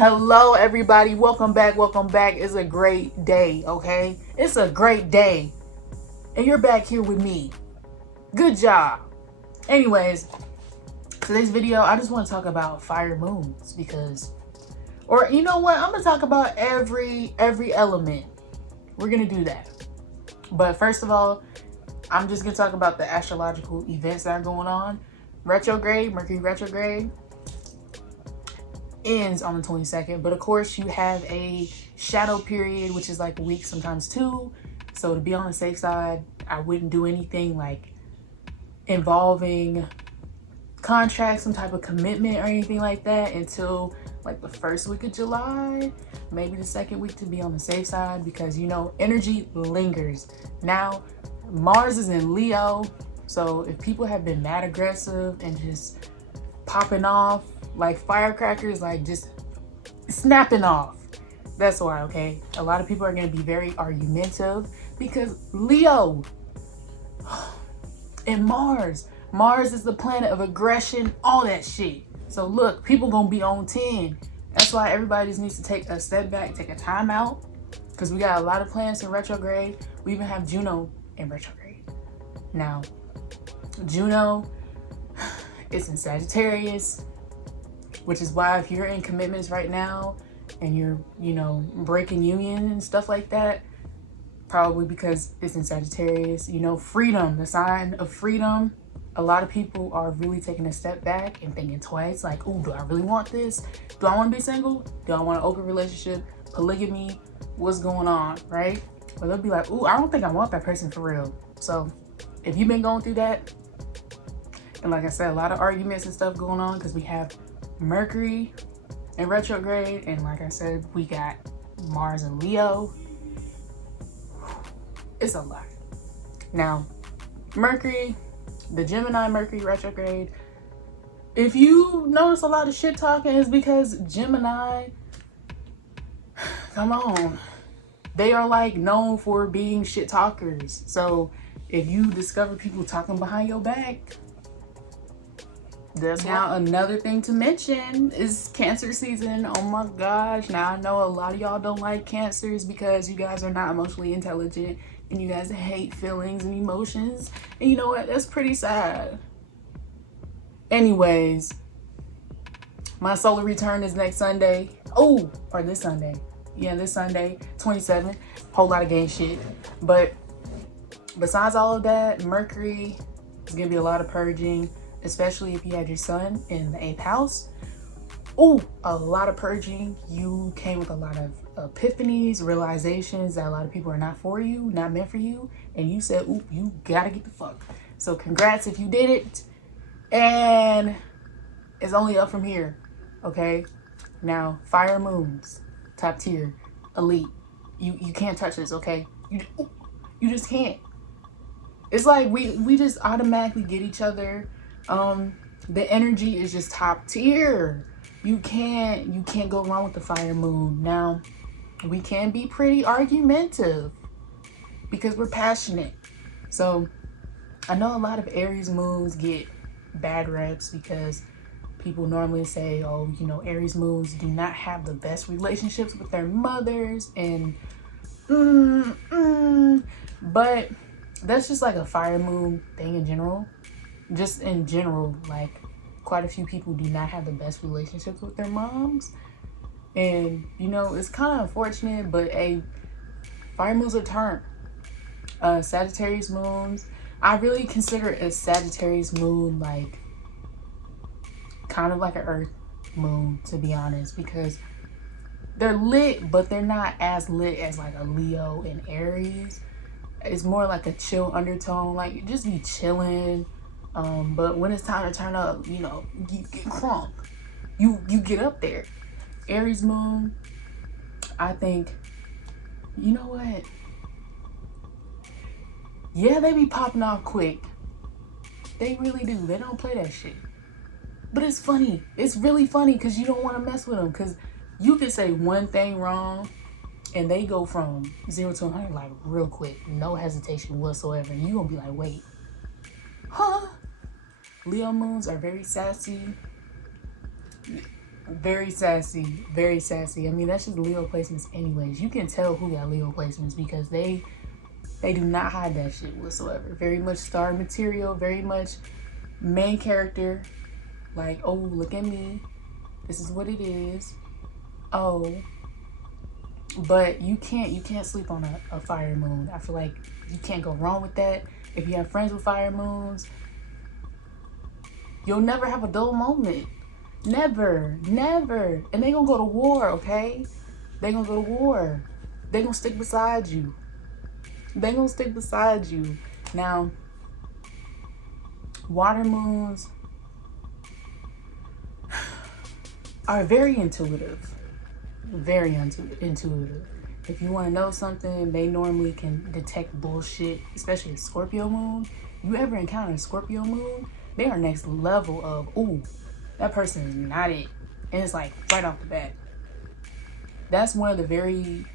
Hello everybody, welcome back. It's a great day, okay? It's a great day. And you're back here with me. Good job. Anyways, today's video, I just want to talk about fire moons because, or you know what? I'm gonna talk about every element. We're gonna do that. But first of all, I'm just gonna talk about the astrological events that are going on. Retrograde, Mercury retrograde ends on the 22nd, but of course you have a shadow period, which is like a week, sometimes two. So to be on the safe side, I wouldn't do anything like involving contract, some type of commitment or anything like that until like the first week of July, maybe the second week, to be on the safe side, because you know energy lingers. Now Mars is in Leo, so if people have been mad aggressive and just popping off like firecrackers, like just snapping off, that's why. Okay, a lot of people are going to be very argumentative because Leo and Mars is the planet of aggression, all that shit. So look, people gonna be on 10. That's why everybody just needs to take a step back, take a time out, because we got a lot of planets in retrograde. We even have Juno in retrograde. Now Juno is in Sagittarius, which is why if you're in commitments right now and you're, you know, breaking union and stuff like that, probably because it's in Sagittarius. You know, freedom, the sign of freedom. A lot of people are really taking a step back and thinking twice, like, oh, do I really want this? Do I want to be single? Do I want an open relationship? Polygamy? What's going on, right? Or they'll be like, oh, I don't think I want that person for real. So if you've been going through that, and like I said, a lot of arguments and stuff going on because we have Mercury in retrograde, and like I said, we got Mars and Leo. It's a lot. Now, Mercury, the Gemini Mercury retrograde, if you notice a lot of shit talking, it's because Gemini, come on, they are like known for being shit talkers. So if you discover people talking behind your back, that's now another thing to mention is Cancer season. Oh my gosh. Now I know a lot of y'all don't like Cancers because you guys are not emotionally intelligent and you guys hate feelings and emotions. And you know what? That's pretty sad. Anyways, my solar return is next Sunday. Oh, or this Sunday. Yeah, this Sunday, 27th. Whole lot of gay shit. But besides all of that, Mercury is gonna be a lot of purging, especially if you had your sun in the 8th house. Oh, a lot of purging. You came with a lot of epiphanies, realizations that a lot of people are not for you, not meant for you, and you said, ooh, you gotta get the fuck. So congrats if you did it, and it's only up from here. Okay, now fire moons, top tier, elite. You can't touch this. Okay, you just can't. It's like we just automatically get each other. The energy is just top tier. You can't go wrong with the fire moon. Now we can be pretty argumentative because we're passionate. So I know a lot of Aries moons get bad reps because people normally say, oh, you know, Aries moons do not have the best relationships with their mothers, and but that's just like a fire moon thing in general. Just in general, like quite a few people do not have the best relationships with their moms, and you know, it's kind of unfortunate, but fire moons are turn. Sagittarius moons, I really consider a Sagittarius moon like kind of like an earth moon, to be honest, because they're lit, but they're not as lit as like a Leo and Aries. It's more like a chill undertone, like you just be chilling. But when it's time to turn up, you know, you get crunk. You get up there. Aries moon, I think, you know what? Yeah, they be popping off quick. They really do. They don't play that shit. But it's funny. It's really funny because you don't want to mess with them, because you can say one thing wrong and they go from 0 to 100 like real quick, no hesitation whatsoever. And you gonna be like, wait, huh? Leo moons are very sassy. Very sassy, very sassy. I mean, that's just Leo placements anyways. You can tell who got Leo placements because they do not hide that shit whatsoever. Very much star material, very much main character. Like, oh, look at me. This is what it is. Oh. But you can't sleep on a fire moon. I feel like you can't go wrong with that. If you have friends with fire moons, you'll never have a dull moment. Never, never. And they gonna go to war, okay? They gonna go to war. They gonna stick beside you. They gonna stick beside you. Now, water moons are very intuitive. Very intuitive. If you want to know something, they normally can detect bullshit, especially a Scorpio moon. You ever encounter a Scorpio moon, they are next level of, ooh, that person is not it. And it's like right off the bat. That's one of the very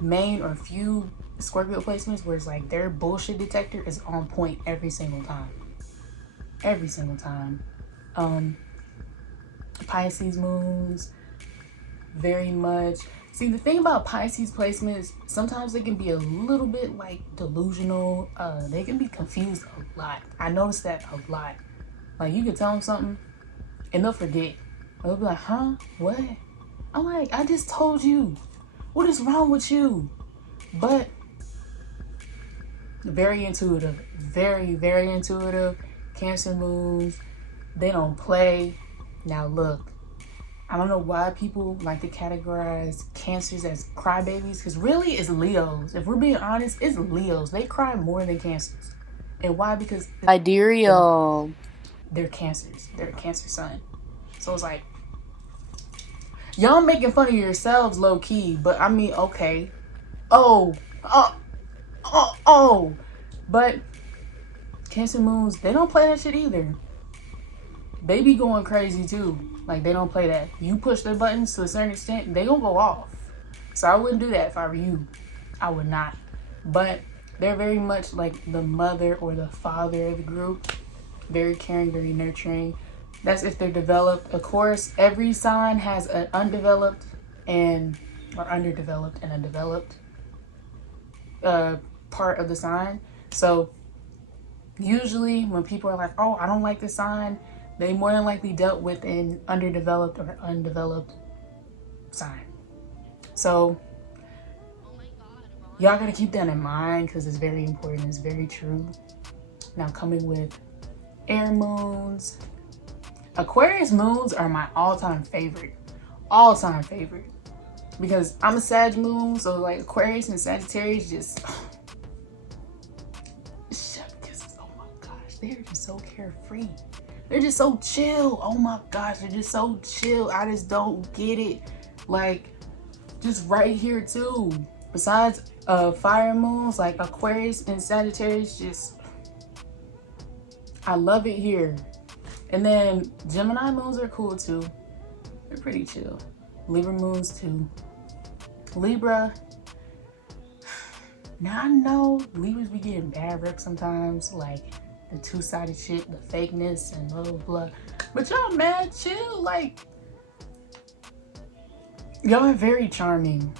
main or few Scorpio placements where it's like their bullshit detector is on point every single time. Every single time. Pisces moons, very much. See, the thing about Pisces placements, sometimes they can be a little bit like delusional. They can be confused a lot. I noticed that a lot. Like, you can tell them something and they'll forget. They'll be like, huh? What? I'm like, I just told you. What is wrong with you? But very intuitive. Very, very intuitive. Cancer moons, they don't play. Now look, I don't know why people like to categorize Cancers as crybabies, because really it's Leos. If we're being honest, it's Leos. They cry more than Cancers. And why? Because sidereal. They're Cancers. They're a Cancer sun. So it's like, y'all making fun of yourselves low key, but I mean, okay. But Cancer moons, they don't play that shit either. They be going crazy too. Like, they don't play that. You push their buttons to a certain extent, they gonna go off. So I wouldn't do that if I were you. I would not. But they're very much like the mother or the father of the group. Very caring, very nurturing. That's if they're developed. Of course, every sign has an undeveloped or underdeveloped and undeveloped part of the sign. So usually when people are like, oh, I don't like this sign, they more than likely dealt with an underdeveloped or undeveloped sign. So y'all gotta keep that in mind because it's very important. It's very true. Now, coming with air moons, Aquarius moons are my all-time favorite. All-time favorite. Because I'm a Sag moon, so like Aquarius and Sagittarius just chef kisses. Oh my gosh, they're just so carefree. They're just so chill. Oh my gosh, they're just so chill. I just don't get it. Like, just right here too. Besides fire moons, like Aquarius and Sagittarius, just, I love it here. And then Gemini moons are cool too. They're pretty chill. Libra moons too. Libra, now I know Libras be getting bad rep sometimes, like the two-sided shit, the fakeness and blah blah blah. But y'all mad chill, like y'all are very charming.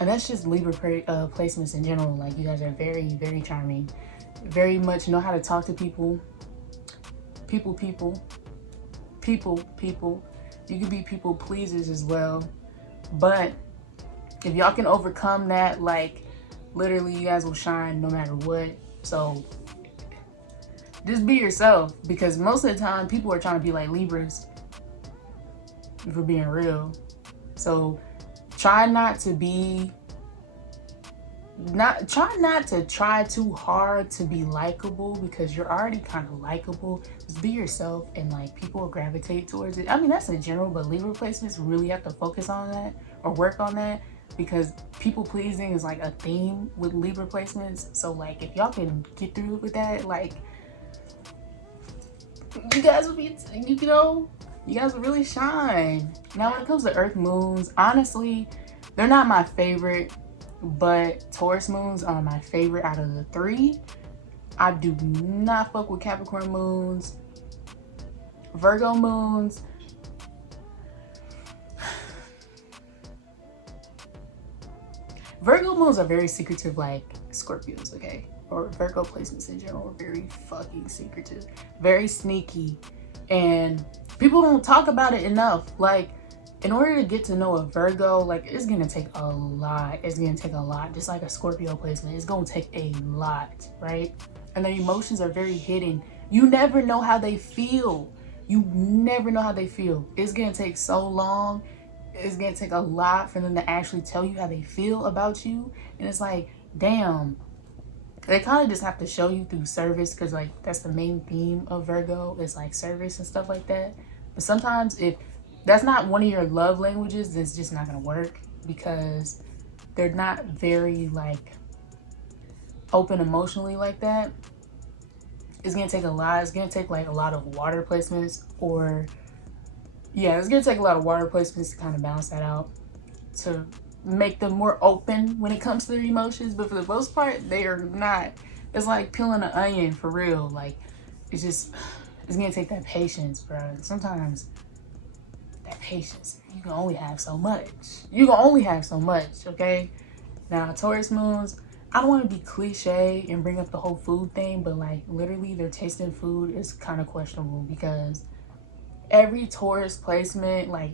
And that's just Libra placements in general. Like, you guys are very, very charming. Very much know how to talk to people. People. You can be people pleasers as well. But if y'all can overcome that, like, literally you guys will shine no matter what. So just be yourself, because most of the time people are trying to be like Libras, if we're being real. So try not to try too hard to be likable, because you're already kind of likable. Just be yourself and like people will gravitate towards it. I mean, that's in general, but Libra placements really have to focus on that or work on that, because people pleasing is like a theme with Libra placements. So like, if y'all can get through with that, like, you guys will be, you know, you guys will really shine. Now, when it comes to Earth moons, honestly, they're not my favorite, but Taurus moons are my favorite out of the three. I do not fuck with Capricorn moons. Virgo moons, Virgo moons are very secretive, like Scorpios, okay? Or Virgo placements in general are very fucking secretive, very sneaky, and people don't talk about it enough. Like, in order to get to know a Virgo, like, it's gonna take a lot. It's gonna take a lot. Just like a Scorpio placement, it's gonna take a lot, right? And their emotions are very hidden. You never know how they feel. You never know how they feel. It's gonna take so long. It's gonna take a lot for them to actually tell you how they feel about you. And it's like, damn. They kind of just have to show you through service, because like that's the main theme of Virgo, is like service and stuff like that. But sometimes if that's not one of your love languages, it's just not gonna work, because they're not very like open emotionally like that. It's gonna take a lot. It's gonna take like a lot of water placements, or yeah, it's gonna take a lot of water placements to kind of balance that out, to make them more open when it comes to their emotions. But for the most part, they are not. It's like peeling an onion, for real. Like, it's gonna take that patience, bro. Sometimes that patience, you can only have so much. You can only have so much, okay? Now, Taurus moons, I don't want to be cliche and bring up the whole food thing, but like literally their taste in food is kind of questionable, because every Taurus placement, like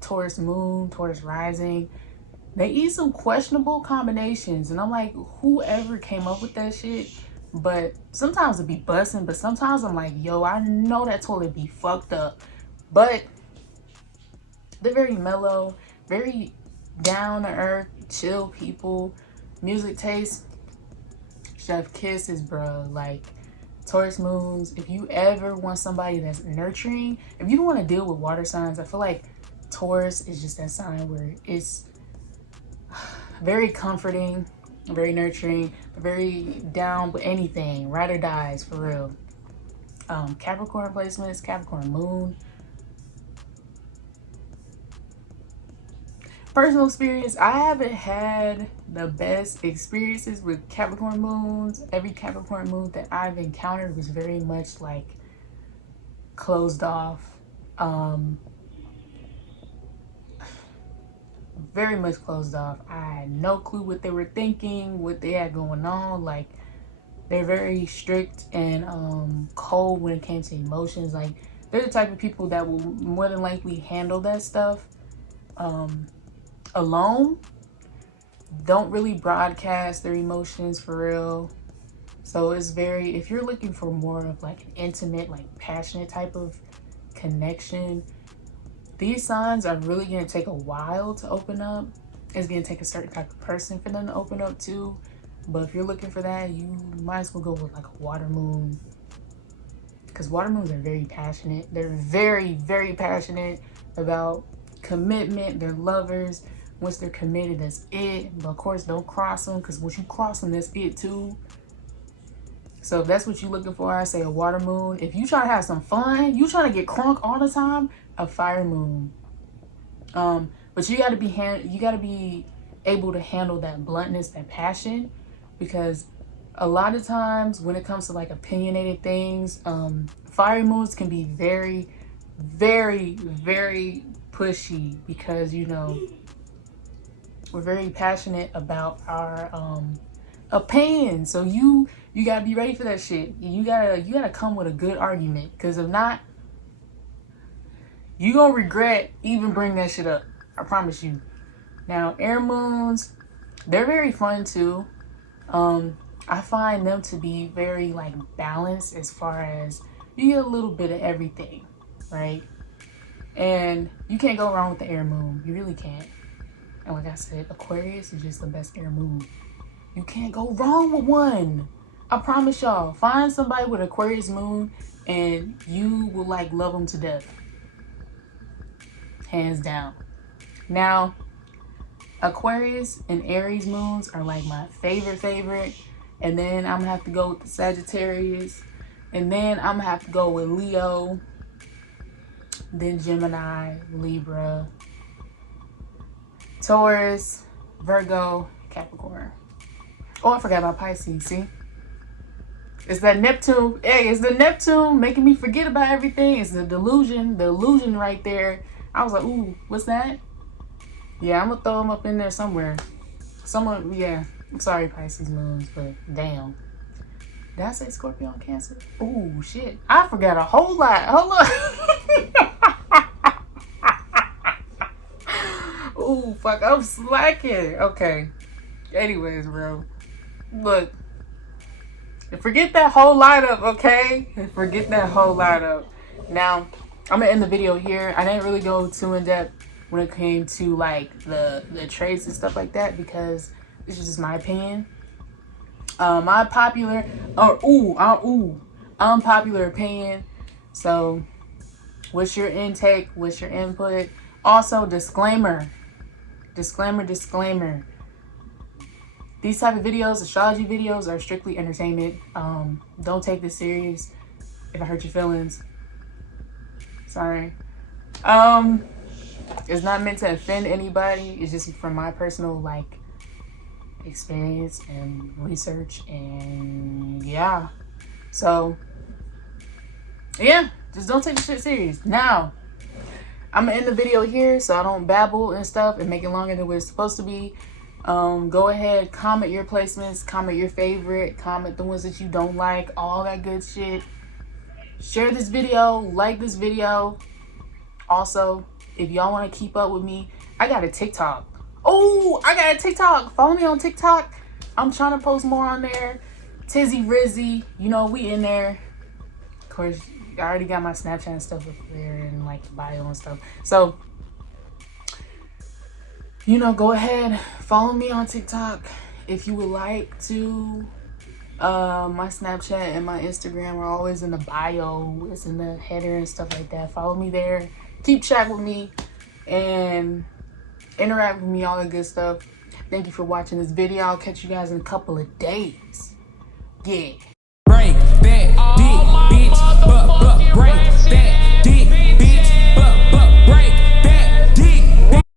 Taurus moon, Taurus rising, they eat some questionable combinations. And I'm like, whoever came up with that shit? But sometimes it be busting, but sometimes I'm like, yo, I know that totally be fucked up. But they're very mellow, very down to earth, chill people. Music taste, chef kisses, bro. Like, Taurus moons, if you ever want somebody that's nurturing, if you don't want to deal with water signs, I feel like Taurus is just that sign where it's very comforting, very nurturing, very down with anything, ride or dies, for real. Capricorn placements, Capricorn moon. Personal experience, I haven't had the best experiences with Capricorn moons. Every Capricorn moon that I've encountered was very much like closed off. Very much closed off. I had no clue what they were thinking, what they had going on. Like, they're very strict and cold when it came to emotions. Like, they're the type of people that will more than likely handle that stuff alone. Don't really broadcast their emotions, for real. So it's very, if you're looking for more of like an intimate, like passionate type of connection, these signs are really going to take a while to open up. It's going to take a certain type of person for them to open up to. But if you're looking for that, you might as well go with like a water moon, because water moons are very passionate. They're very, very passionate about commitment. They're lovers. Once they're committed, that's it. But of course, don't cross them, because once you cross them, that's it too. So if that's what you're looking for, I say a water moon. If you try to have some fun, you trying to get crunk all the time, a fire moon. But you gotta be able to handle that bluntness, that passion, because a lot of times when it comes to like opinionated things, fire moons can be very, very, very pushy, because you know, we're very passionate about our opinions. So you gotta be ready for that shit. You gotta come with a good argument, because if not, you gonna regret even bring that shit up. I promise you. Now, air moons, they're very fun too. I find them to be very like balanced, as far as you get a little bit of everything, right? And you can't go wrong with the air moon. You really can't. And like I said, Aquarius is just the best air moon. You can't go wrong with one. I promise y'all. Find somebody with Aquarius moon and you will like love them to death. Hands down. Now, Aquarius and Aries moons are like my favorite. And then I'm gonna have to go with the Sagittarius. And then I'm gonna have to go with Leo. Then Gemini, Libra, Taurus, Virgo, Capricorn. Oh, I forgot about Pisces, see? It's that Neptune. Hey, it's the Neptune making me forget about everything. It's the illusion right there. I was like, ooh, what's that? Yeah, I'm gonna throw them up in there somewhere. Someone, yeah. Sorry, Pisces moons, but damn. Did I say Scorpio and Cancer? Oh, shit. I forgot a whole lot. Hold on. Oh, fuck. I'm slacking. Okay. Anyways, bro. Look. Forget that whole lineup, okay? Forget that whole lineup. Now, I'm gonna end the video here. I didn't really go too in depth when it came to like the traits and stuff like that because this is just my opinion. My popular unpopular opinion. So, what's your intake? What's your input? Also, disclaimer. These type of videos, astrology videos, are strictly entertainment. Don't take this serious. If I hurt your feelings, sorry. It's not meant to offend anybody. It's just from my personal like experience and research, and yeah. So yeah, just don't take the shit serious. Now, I'm gonna end the video here so I don't babble and stuff and make it longer than what it's supposed to be. Go ahead, comment your placements, comment your favorite, comment the ones that you don't like, all that good shit. Share this video, like this video. Also, if y'all want to keep up with me, I got a TikTok. Oh, I got a TikTok. Follow me on TikTok. I'm trying to post more on there. T.Rizzie, you know, we in there. Of course, I already got my Snapchat and stuff up there and like bio and stuff. So, you know, go ahead, follow me on TikTok if you would like to. My Snapchat and my Instagram are always in the bio. It's in the header and stuff like that. Follow me there. Keep track with me and interact with me, all the good stuff. Thank you for watching this video. I'll catch you guys in a couple of days. Yeah.